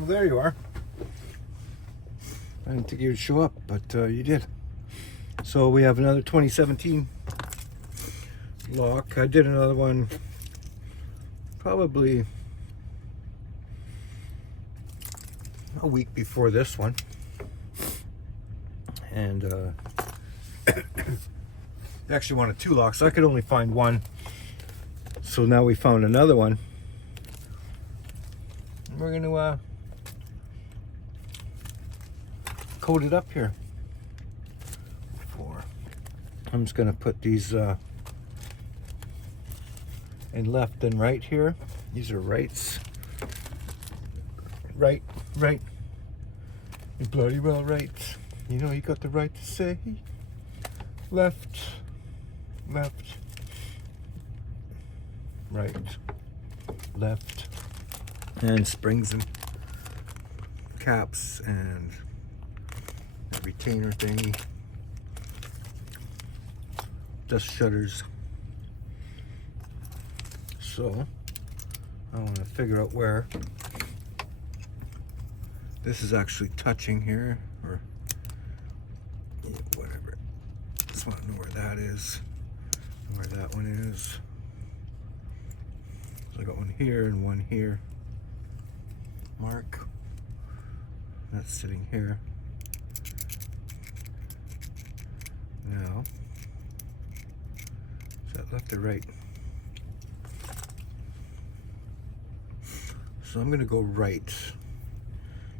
Well, there you are. I didn't think you would show up, but you did. So we have another 2017 lock. I did another one probably a week before this one. And I actually wanted 2 locks. I could only find one. So now we found another one. We're going to coat it up here. I'm just going to put these in left and right here. These are rights. Right. You're bloody well right. You know, you got the right to say left, right, left, and springs and caps and the retainer thingy, dust shutters. So I want to figure out where this is actually touching here, or yeah, whatever. Just want to know where that is, where that one is. So I got one here and one here. Mark. That's sitting here. Now, is that left or right? So I'm going to go right.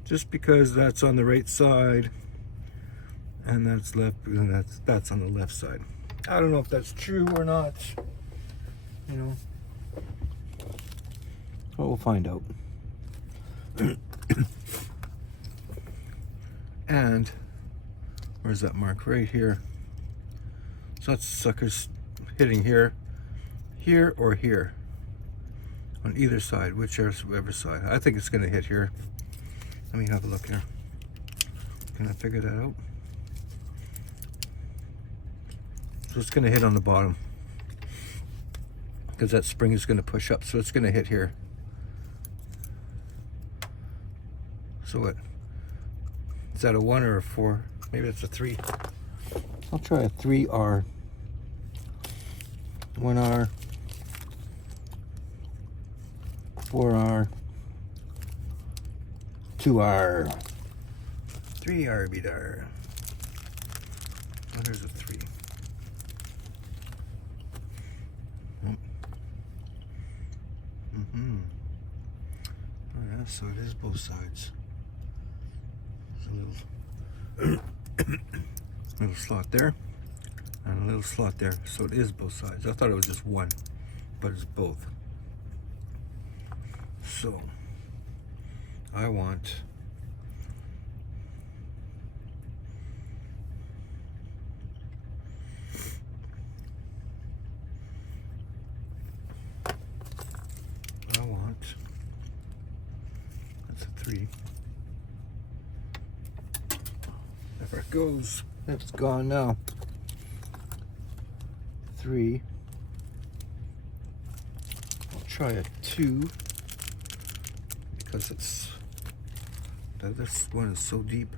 Just because that's on the right side and that's left, and that's on the left side. I don't know if that's true or not, you know. Well, we'll find out. And where's that mark? Right here. So that sucker's hitting here, or here. On either side, whichever side. I think it's going to hit here. Let me have a look here. Can I figure that out? So it's going to hit on the bottom, because that spring is going to push up. So it's going to hit here. So what? Is that a 1 or a 4? Maybe it's a 3. I'll try a 3R. 1R. 4R. 2R. 3R be there. Oh, there's a 3. Oh yeah, so it is both sides. There's a little slot there and a little slot there, so it is both sides. I thought it was just one, but it's both. So I want that's a 3. There it goes. It's gone now. 3. I'll try a 2 because this one is so deep.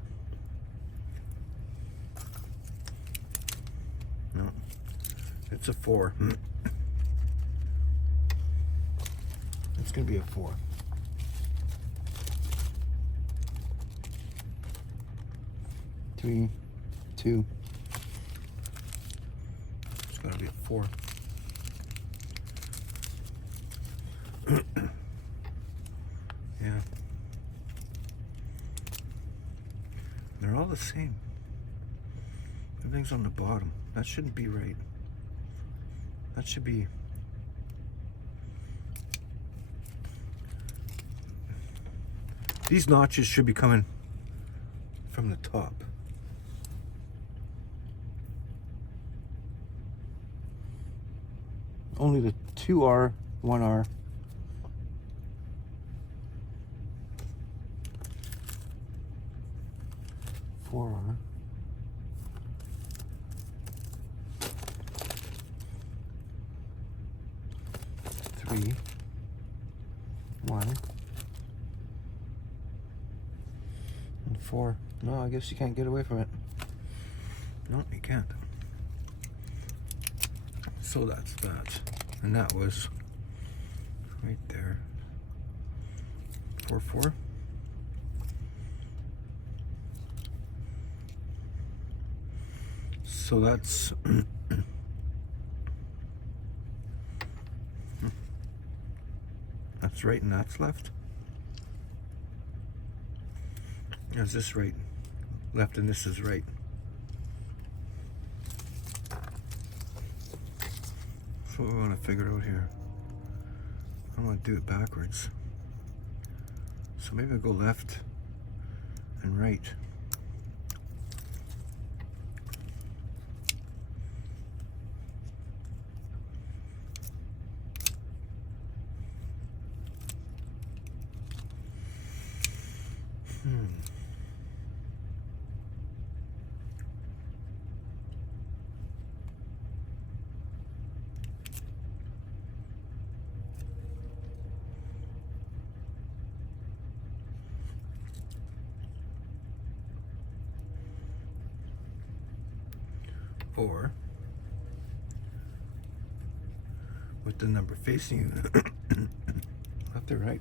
No, it's a 4. It's gonna be a 4. 3, 2. It's gonna be a 4. Yeah. They're all the same. Everything's on the bottom. That shouldn't be right. That should be... These notches should be coming from the top. Only the 2R, 1R. R. 3, 1, 4. No, I guess you can't get away from it. No, you can't. So that's that. And that was right there. 4, 4. So that's that's right and that's left. Is this right? Left and this is right. That's what we want to figure out here. I want to do it backwards. So maybe I'll go left and right. Or with the number facing you, left or right.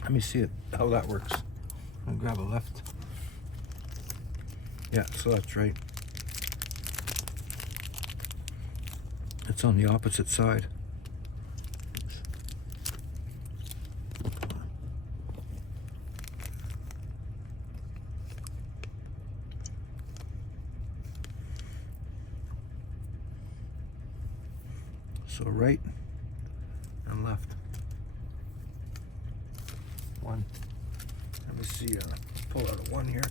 Let me see it, how that works. I'll grab a left. Yeah, so that's right. It's on the opposite side. So right and left. 1. Let me see, pull out a 1 here.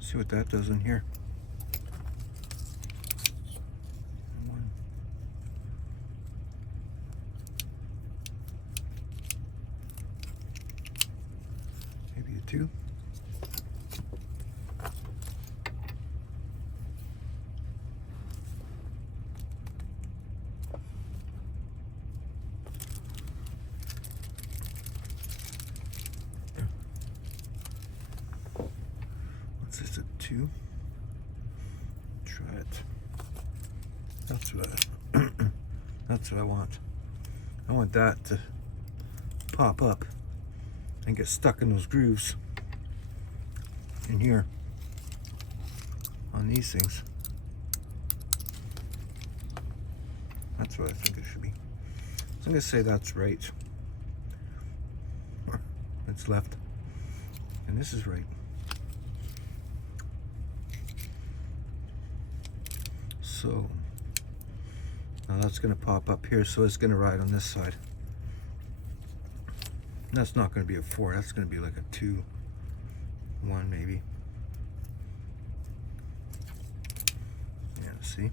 See what that does in here. 1. Maybe a 2. What's this, a 2? Try it. That's what that's what I want. I want that to pop up and get stuck in those grooves in here on these things. That's what I think it should be. So I'm gonna say that's right. It's left. And this is right. So now that's going to pop up here, so it's going to ride on this side. That's not going to be a 4, that's going to be like a 2, 1 maybe. Yeah, see?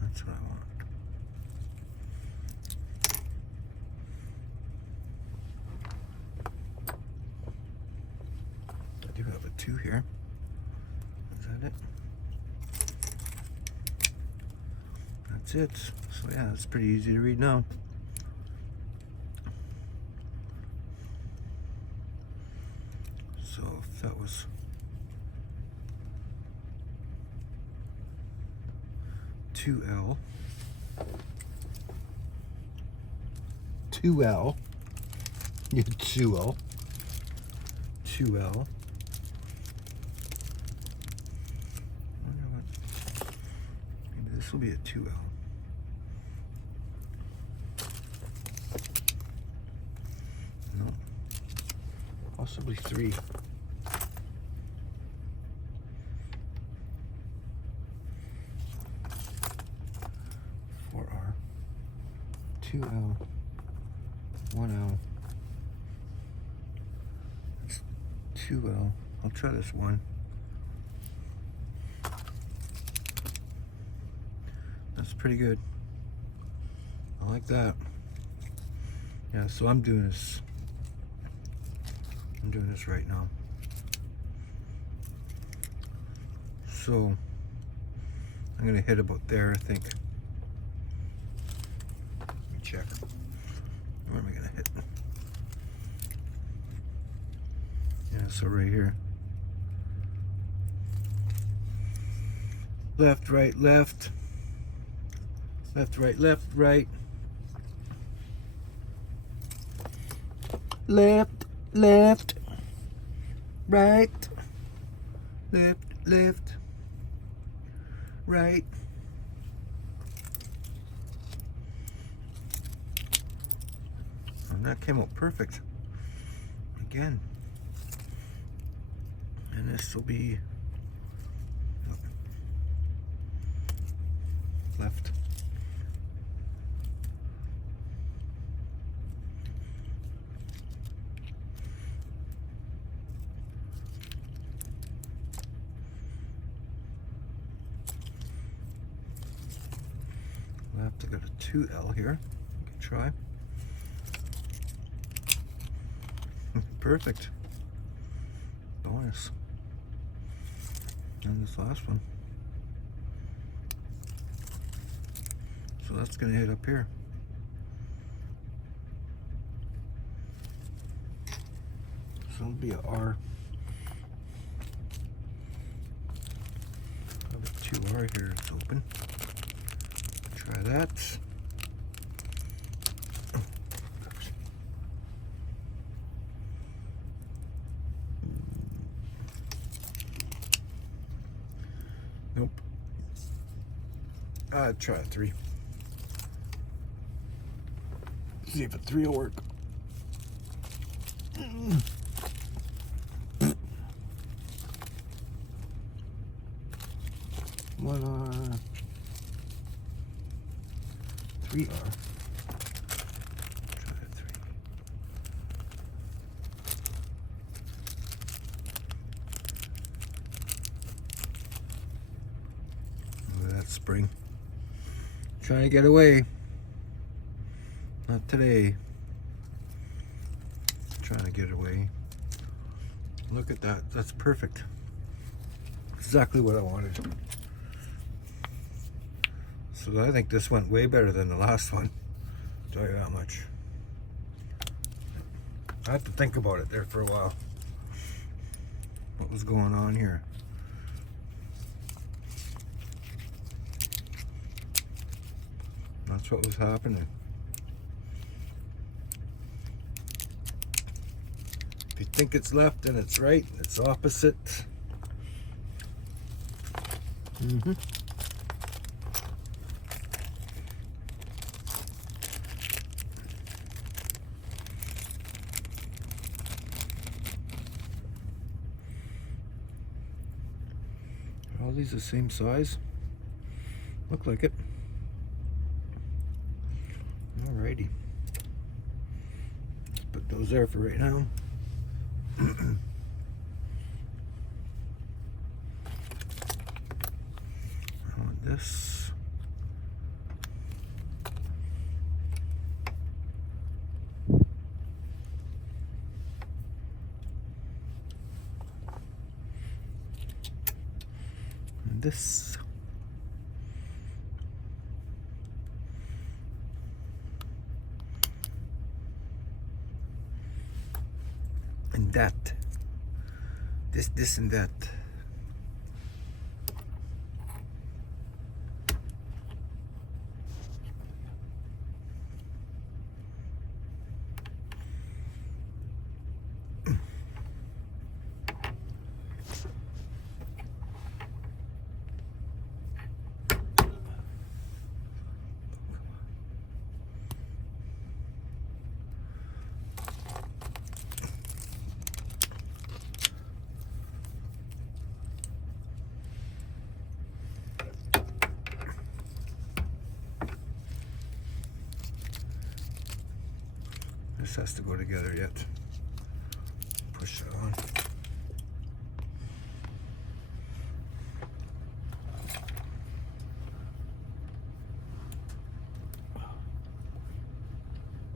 That's what I want. I do have a 2 here. Is that it? That's it. So yeah, it's pretty easy to read now. So if that was $2L, you had 2L, maybe this will be a 2L. No, possibly 3. 4R, 2L, 1L, 2L. I'll try this 1. That's pretty good. I like that. Yeah, so I'm doing this right now. So I'm gonna hit about there, I think. Let me check. Where am I gonna hit? Yeah, so right here. Left, right, left. Left, right, left, right. Left, left, right. Left, left, right. And that came out perfect. Again. And this will be left. Left, I got a 2L here. You can try. Perfect. Bonus. And this last one. So that's going to hit up here. So it'll be a R. I have a 2R here. It's open. Try that. Oh, gosh. Nope. I'd try a 3. See if a 3 will work. One R, 3R. Try a 3. Look at that spring. Trying to get away. Not today. Trying to get away. Look at that. That's perfect. Exactly what I wanted. So I think this went way better than the last one. I'll tell you that much. I had to think about it there for a while. What was going on here? That's what was happening. If you think it's left and it's right, it's opposite. Mm-hmm. Are all these the same size? Look like it. Alrighty. Let's put those there for right now. This. And this. And that. This, and that. This has to go together yet. Push that on.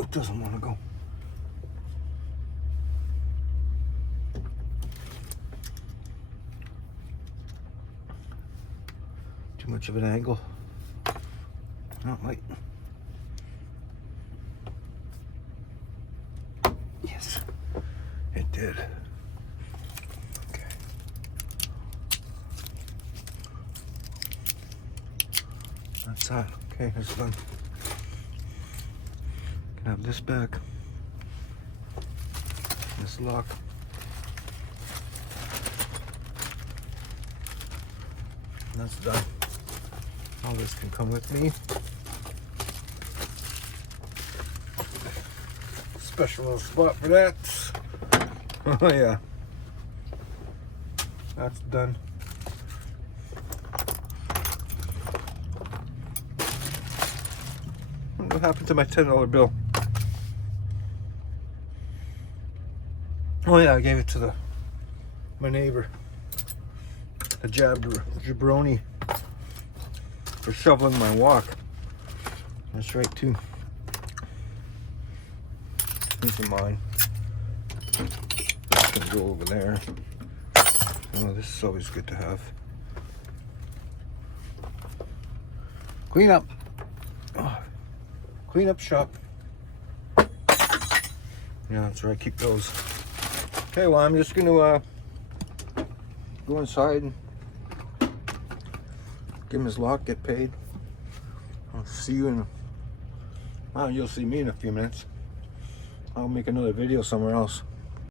It doesn't want to go. Too much of an angle. Not like. Yes, it did. That's that. Okay, that's done. Can have this back. This lock. And that's done. All this can come with me. Special little spot for that. Oh yeah. That's done. What happened to my $10 bill? Oh yeah, I gave it to my neighbor, a jabroni, for shoveling my walk. That's right too. These are mine. This can go over there. Oh, this is always good to have. Clean up. Oh, clean up shop. Yeah, that's right. Keep those. Okay, well, I'm just gonna go inside and give him his lock, get paid. I'll see you in. Well, you'll see me in a few minutes. I'll make another video somewhere else.